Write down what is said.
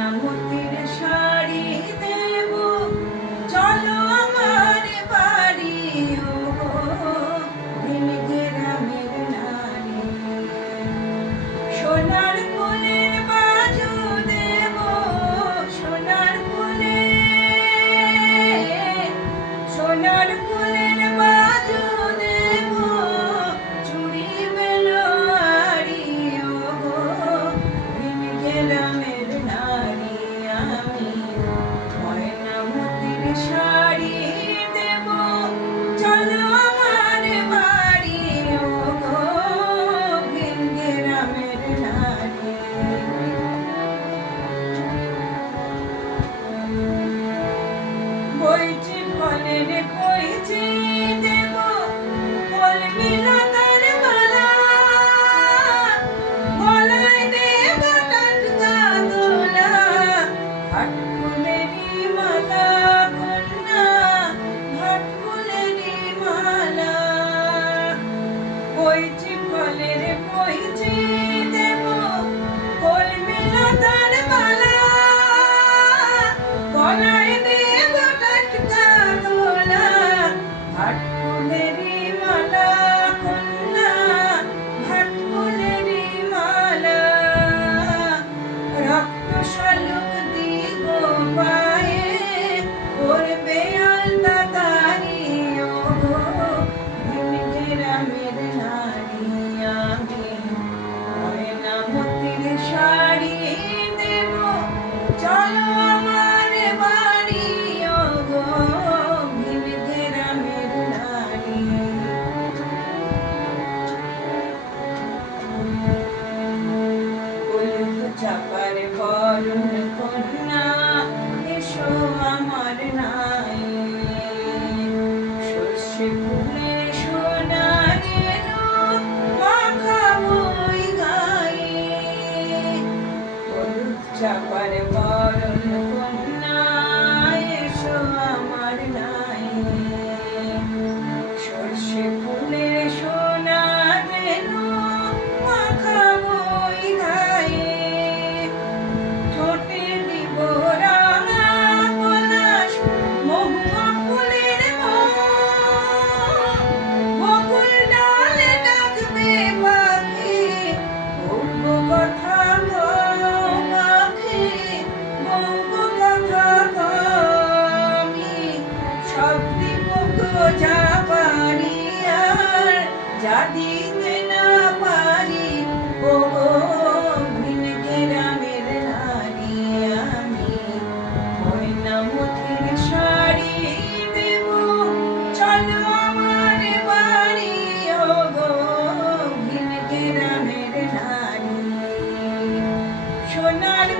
মতির শাড়ি দেব চলো আমার বাড়ি ওগো ভিন গ্রামের নারী সোনার ফুলের বাজু দেব সোনার ফুলের বাজু দেব চুড়ি বেলোয়ারি ওগো ভিন গ্রামের নারী আমি ময়না মতির শাড়ি দেব চলো আমার বাড়ি ওগো ভিন গ্রামের নারী বইচি ফলের কইচি দেব কলমি লতার মালা গলায় দেব টাটকা দোলা ভাট ফুলেরই মালা কন্যা ভাট ফুলেরই মালা কইচি ফলের কইচি দেব কলমি লতার মালা গলায় দেব টাটকা দোলা ভাট ফুলেরই মালা কন্যা ভাট ফুলেরই মালা রক্ত শালুক দিব পায়ে করবে আলতা তারি ওগো ভিন গ্রামের নারী আমি ময়না মতির শাড়ি দেব চলো আমার বাড়ি ওগো ভিন গ্রামের নারী কলুক চাপার বরণ কন্যা এসো আমার নাই সর্ষে ফুলের সোনারের মাখাবই গায়ে কলুক চাপার বরণ কন্যা এসো আমার নাই সর্ষে ফুলের সোনারের মাখাবই গায়ে ঠোঁটে দিব রাঙা পলাশ মহুয়া ফুলের বকুল ডালে ডাকবে পাখি বলবো কথা মাখি বলবো কথা আমি সব দিব গো যা পারি আর যা দিতে না পারি ওগো ভিন গ্রামের নারী আমি ময়না মতির শাড়ি দেব চলো আমার বাড়ি ওগো ভিন গ্রামের নারী সোনার